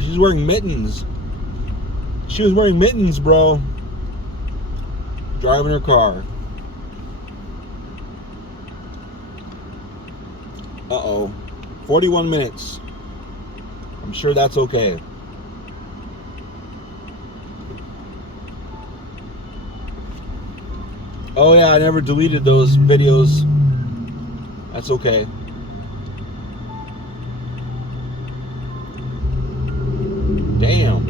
She's wearing mittens. She was wearing mittens, bro. Driving her car. Uh-oh. 41 minutes. I'm sure that's okay. Oh yeah, I never deleted those videos. That's okay. Damn.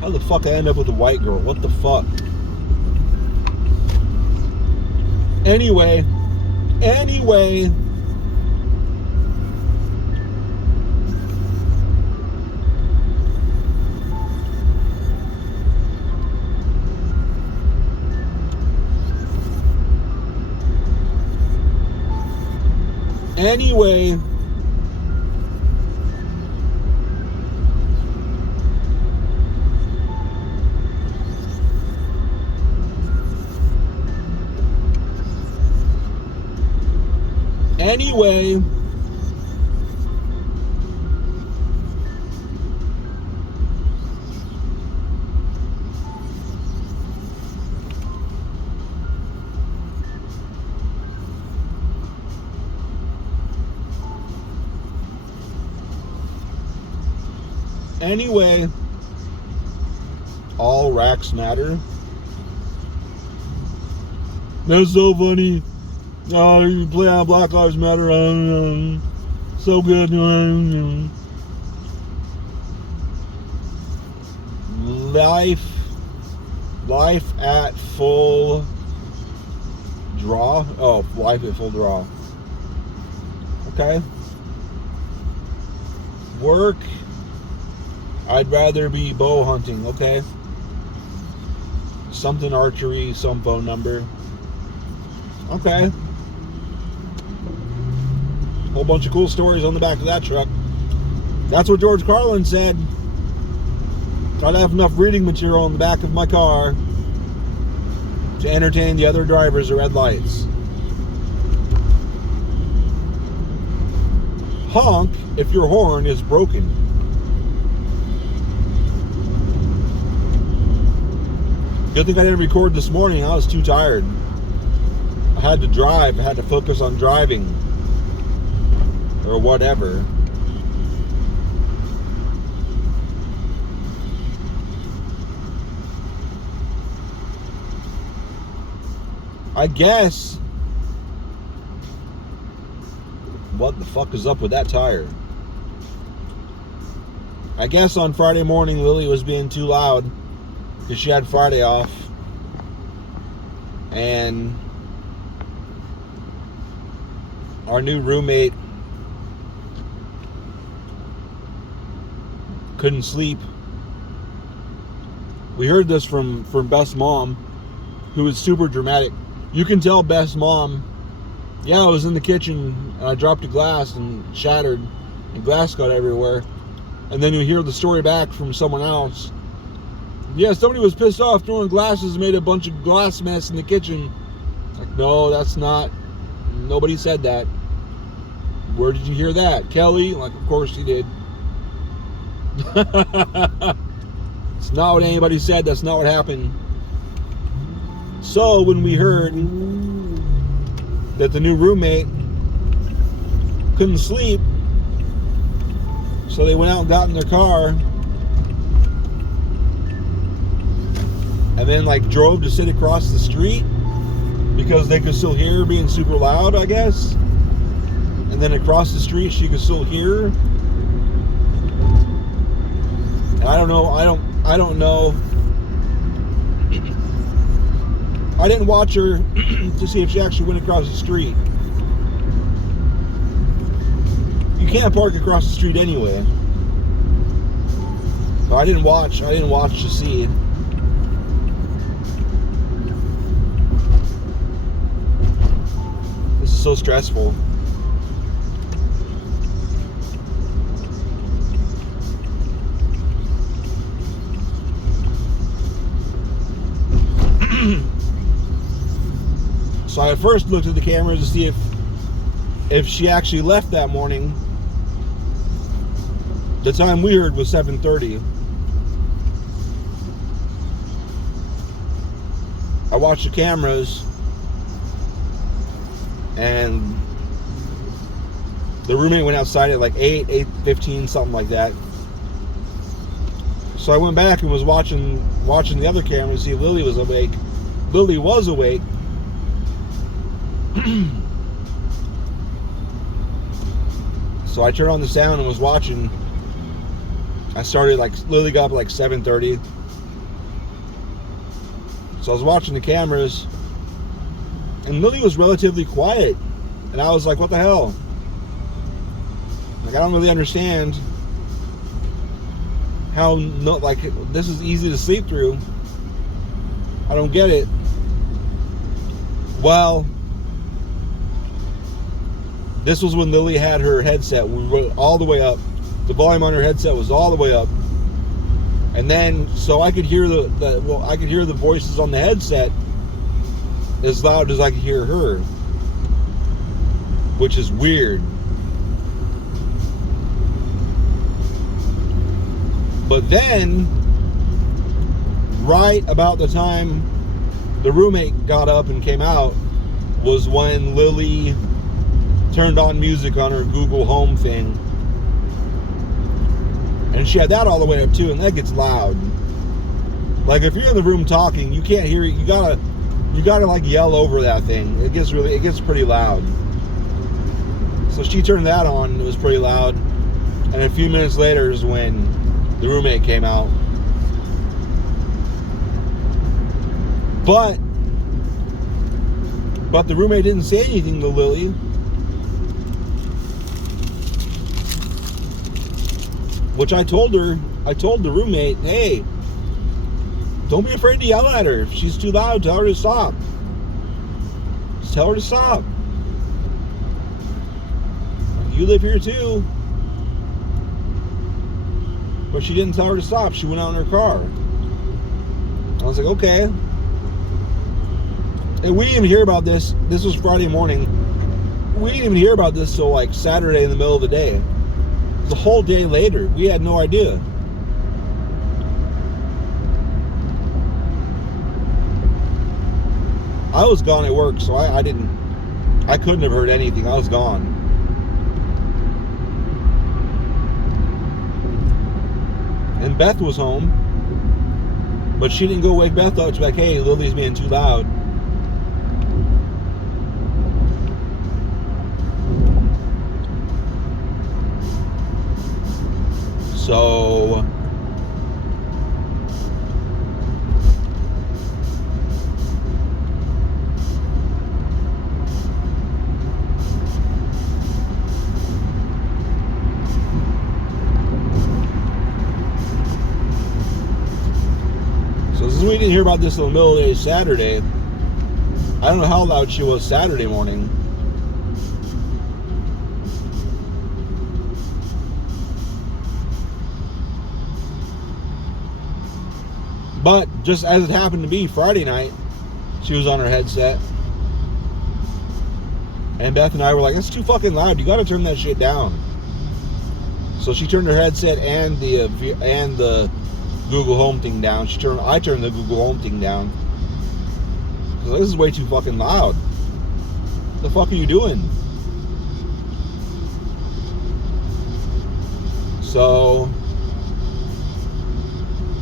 How the fuck I end up with a white girl? What the fuck? Anyway. Anyway. Anyway. Anyway, all racks matter. That's so funny. Oh, you play on Black Lives Matter. So good. Life at full draw. Oh, life at full draw. Okay. Work. I'd rather be bow hunting, okay? Something archery, some phone number. Okay. Whole bunch of cool stories on the back of that truck. That's what George Carlin said. Try to have enough reading material on the back of my car to entertain the other drivers at red lights. Honk if your horn is broken. Good thing I didn't record this morning. I was too tired. I had to drive. I had to focus on driving. Or whatever. I guess. What the fuck is up with that tire? I guess on Friday morning Lily was being too loud. Because she had Friday off. And our new roommate couldn't sleep. We heard this from Beth's mom, who was super dramatic. You can tell Beth's mom, yeah, I was in the kitchen and I dropped a glass and shattered and glass got everywhere. And then you hear the story back from someone else. Yeah, somebody was pissed off throwing glasses and made a bunch of glass mess in the kitchen. Like, no, that's not. Nobody said that. Where did you hear that? Kelly? Like, of course he did. It's not what anybody said. That's not what happened. So, when we heard that the new roommate couldn't sleep, so they went out and got in their car and then like drove to sit across the street because they could still hear her being super loud, I guess. And then across the street she could still hear her. And I don't know. I didn't watch her to see if she actually went across the street. You can't park across the street anyway. But I didn't watch to see. so stressful. So I first looked at the cameras to see if she actually left that morning. The time we heard was 7:30. I watched the cameras, and the roommate went outside at like 8:15, something like that. So I went back and was watching the other camera to see if Lily was awake. Lily was awake. So I turned on the sound and was watching. I started Lily got up like 7:30. So I was watching the cameras, and Lily was relatively quiet, and I was like, what the hell? Like, I don't really understand how this is easy to sleep through. I don't get it. Well, this was when Lily had her headset all the way up. The volume on her headset was all the way up. And then, so I could hear I could hear the voices on the headset as loud as I could hear her, which is weird. But then, right about the time the roommate got up and came out, was when Lily turned on music on her Google Home thing. And she had that all the way up too, and that gets loud. Like, if you're in the room talking, you can't hear it. You gotta like yell over that thing. It gets pretty loud. So she turned that on, and it was pretty loud. And a few minutes later is when the roommate came out. But the roommate didn't say anything to Lily. Which I told the roommate, hey, don't be afraid to yell at her. If she's too loud, tell her to stop. Just tell her to stop. You live here too. But she didn't tell her to stop. She went out in her car. I was like, okay. And we didn't even hear about this. This was Friday morning. We didn't even hear about this till like Saturday in the middle of the day. The whole day later, we had no idea. I was gone at work, so I couldn't have heard anything. I was gone. And Beth was home, but she didn't go wake Beth up. She's like, hey, Lily's being too loud. So since we didn't hear about this in the middle of the day Saturday, I don't know how loud she was Saturday morning. But just as it happened to be Friday night, she was on her headset. And Beth and I were like, that's too fucking loud. You gotta turn that shit down. So she turned her headset and the Google Home thing down. I turned the Google Home thing down. This is way too fucking loud. What the fuck are you doing? So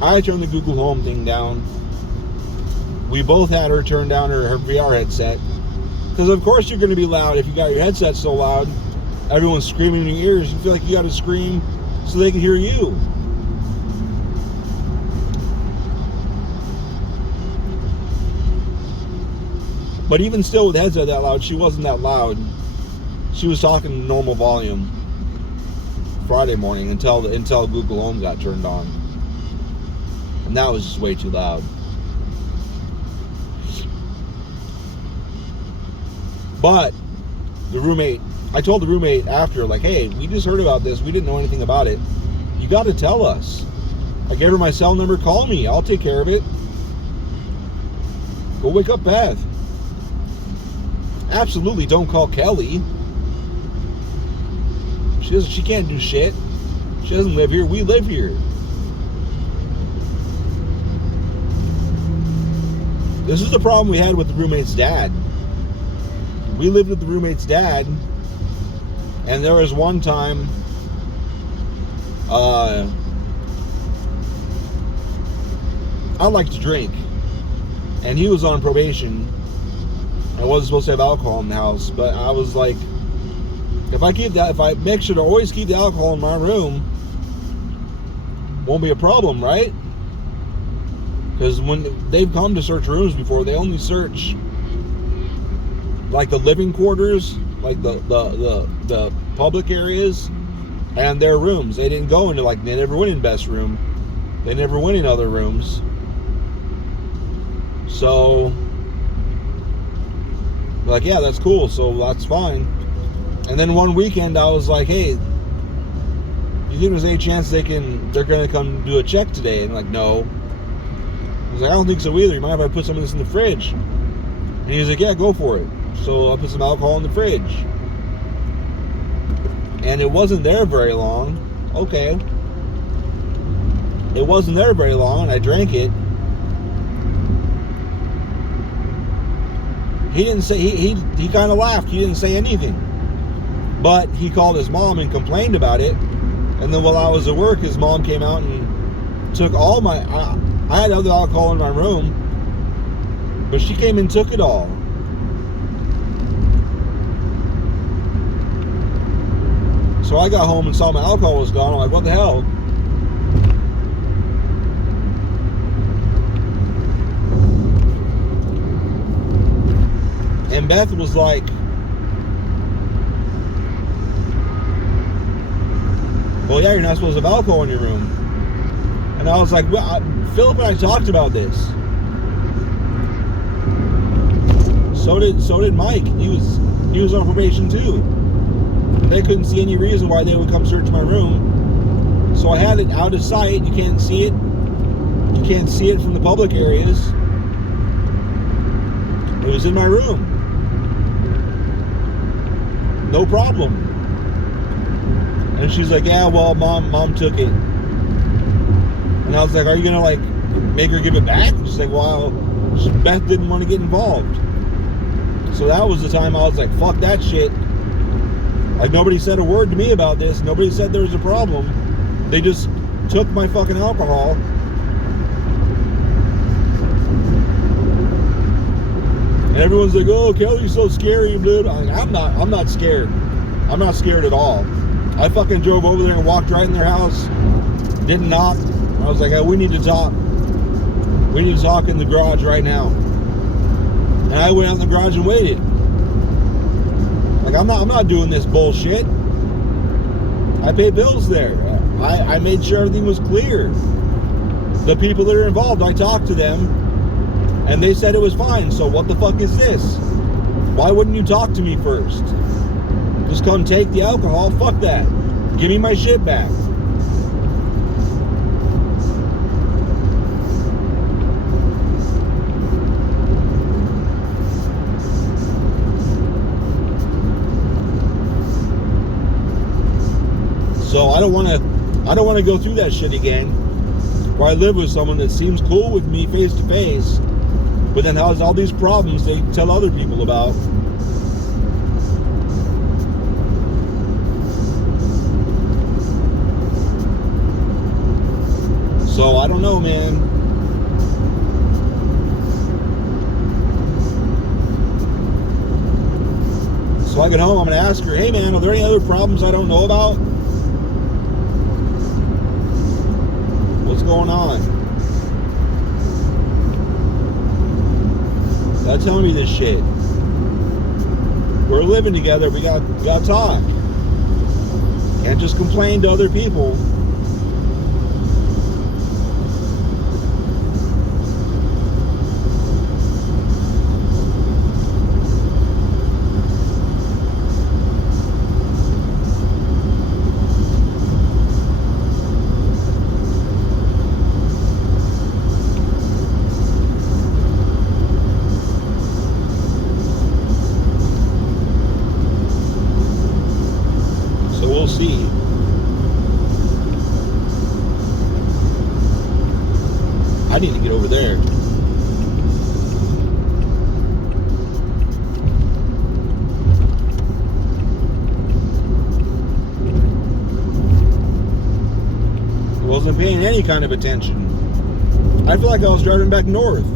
I turned the Google Home thing down. We both had her turn down her VR headset. Because of course you're going to be loud if you got your headset so loud. Everyone's screaming in your ears. You feel like you got to scream so they can hear you. But even still with the headset that loud, she wasn't that loud. She was talking normal volume Friday morning until Google Home got turned on. And that was just way too loud. But the roommate, I told the roommate after, like, hey, we just heard about this. We didn't know anything about it. You got to tell us. I gave her my cell number. Call me. I'll take care of it. Go wake up Beth. Absolutely don't call Kelly. She can't do shit. She doesn't live here. We live here. This is the problem we had with the roommate's dad. We lived with the roommate's dad, and there was one time I like to drink, and he was on probation. I wasn't supposed to have alcohol in the house, but I was like, if I make sure to always keep the alcohol in my room, won't be a problem, right? Because when they've come to search rooms before, they only search like the living quarters, like the public areas, and their rooms. They didn't go into, like, they never went in Best room. They never went in other rooms. So, like, yeah, that's cool. So that's fine. And then one weekend, I was like, hey, you think there's any chance they're gonna come do a check today? And like, no. I was like, I don't think so either. You mind if I put some of this in the fridge? And he was like, yeah, go for it. So I put some alcohol in the fridge. And it wasn't there very long. Okay. It wasn't there very long, and I drank it. He didn't say, he kind of laughed. He didn't say anything. But he called his mom and complained about it. And then while I was at work, his mom came out and took all my... I had other alcohol in my room, but she came and took it all. So I got home and saw my alcohol was gone. I'm like, what the hell? And Beth was like, well, yeah, you're not supposed to have alcohol in your room. And I was like, well, Philip and I talked about this. So did Mike. He was on probation too. They couldn't see any reason why they would come search my room. So I had it out of sight. You can't see it. You can't see it from the public areas. It was in my room. No problem. And she's like, yeah, well, mom took it. And I was like, are you gonna, like, make her give it back? She's like, well, Beth didn't want to get involved. So that was the time I was like, fuck that shit. Like, nobody said a word to me about this. Nobody said there was a problem. They just took my fucking alcohol. And everyone's like, oh, Kelly's so scary. Blah, blah. I'm not scared. I'm not scared at all. I fucking drove over there and walked right in their house. Didn't knock. I was like, oh, we need to talk. We need to talk in the garage right now. And I went out in the garage and waited. Like, I'm not doing this bullshit. I pay bills there. I made sure everything was clear. The people that are involved, I talked to them, and they said it was fine. So what the fuck is this? Why wouldn't you talk to me first? Just come take the alcohol. Fuck that. Give me my shit back. So I don't want to go through that shit again, where I live with someone that seems cool with me face to face, but then has all these problems they tell other people about. So I don't know, man. So I get home, I'm gonna ask her, hey man, are there any other problems I don't know about? What's going on? Stop telling me this shit. We're living together. We got to talk. Can't just complain to other people. I need to get over there. I wasn't paying any kind of attention. I feel like I was driving back north.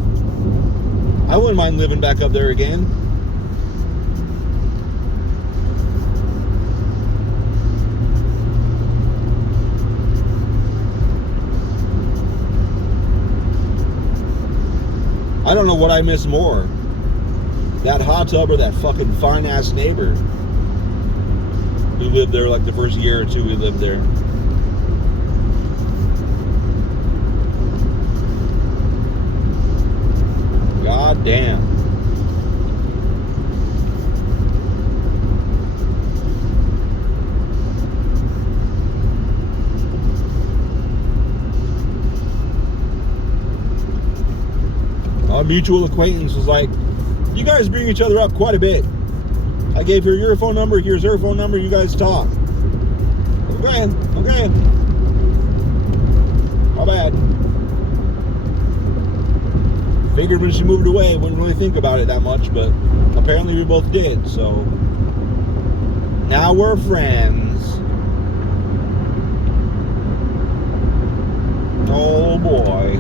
I wouldn't mind living back up there again. I don't know what I miss more. That hot tub or that fucking fine ass neighbor who lived there like the first year or two we lived there. God damn. A mutual acquaintance was like, you guys bring each other up quite a bit. I gave her your phone number, here's her phone number, you guys talk. Okay. My bad. Figured when she moved away, wouldn't really think about it that much, but apparently we both did, so now we're friends. Oh boy.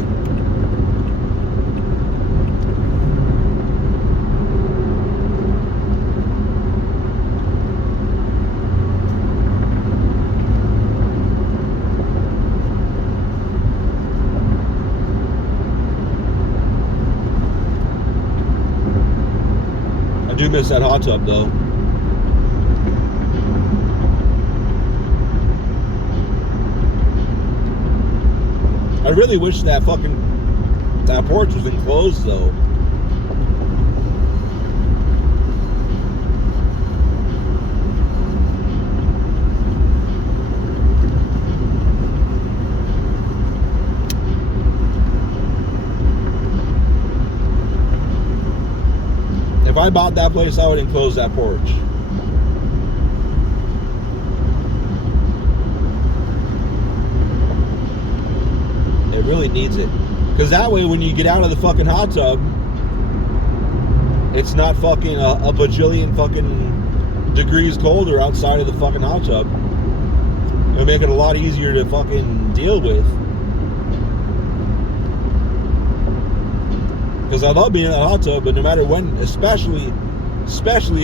I do miss that hot tub though. I really wish that porch was enclosed though. If I bought that place, I would enclose that porch. It really needs it. Because that way, when you get out of the fucking hot tub, it's not fucking a bajillion fucking degrees colder outside of the fucking hot tub. It'll make it a lot easier to fucking deal with. Because I love being in that hot tub, but no matter when, especially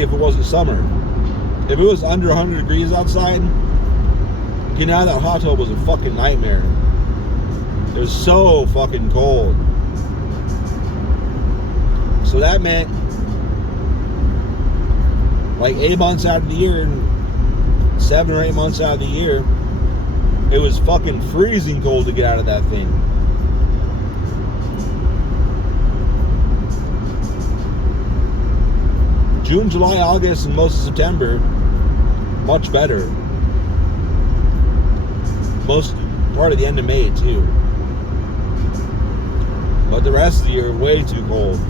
if it wasn't summer. If it was under 100 degrees outside, getting out of that hot tub was a fucking nightmare. It was so fucking cold. So that meant like 8 months out of the year, 7 or 8 months out of the year, it was fucking freezing cold to get out of that thing. June, July, August, and most of September, much better. Most part of the end of May too. But the rest of the year, way too cold.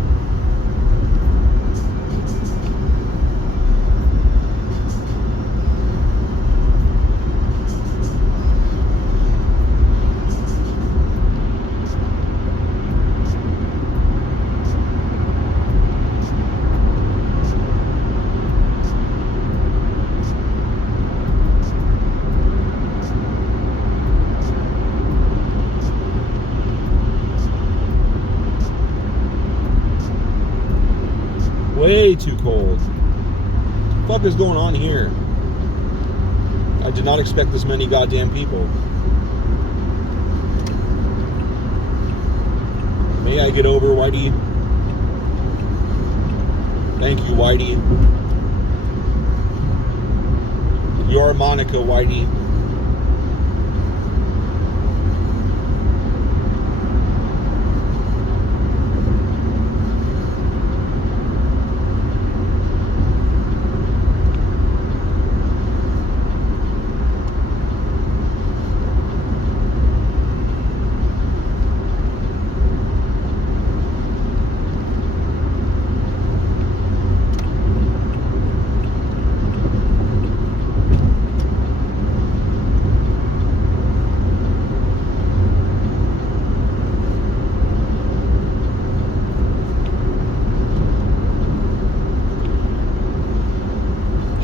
Way too cold. What the fuck is going on here? I did not expect this many goddamn people. May I get over, Whitey? Thank you, Whitey. You're Monica, Whitey.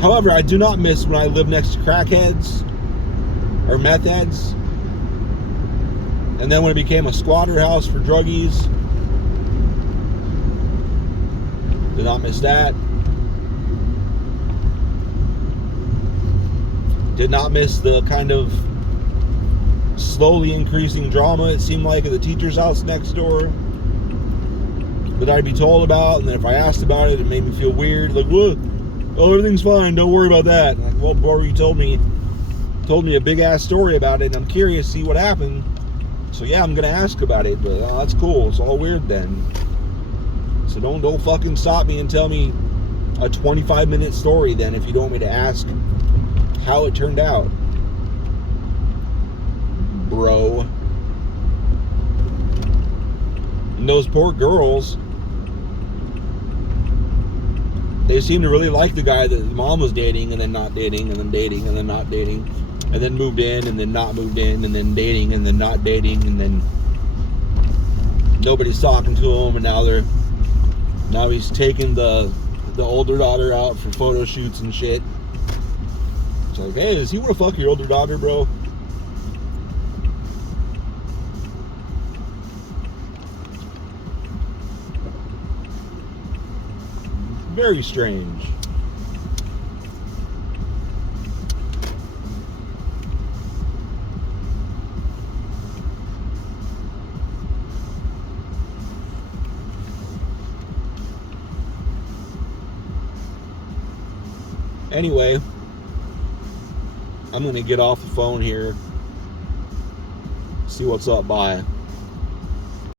However, I do not miss when I lived next to crackheads or meth heads. And then when it became a squatter house for druggies, did not miss that. Did not miss the kind of slowly increasing drama it seemed like at the teacher's house next door that I'd be told about, and then if I asked about it, it made me feel weird. Like, what? Oh, everything's fine. Don't worry about that. And like, well, bro, you told me a big ass story about it, and I'm curious to see what happened. So yeah, I'm gonna ask about it. But oh, that's cool. It's all weird then. So don't fucking stop me and tell me a 25-minute story then if you don't want me to ask how it turned out, bro. And those poor girls, they seem to really like the guy that the mom was dating, and then not dating, and then dating, and then not dating, and then moved in, and then not moved in, and then dating, and then not dating, and then nobody's talking to him, and now he's taking the older daughter out for photo shoots and shit. It's like, hey, does he want to fuck your older daughter, bro? Very strange. Anyway, I'm going to get off the phone here, see what's up. Bye.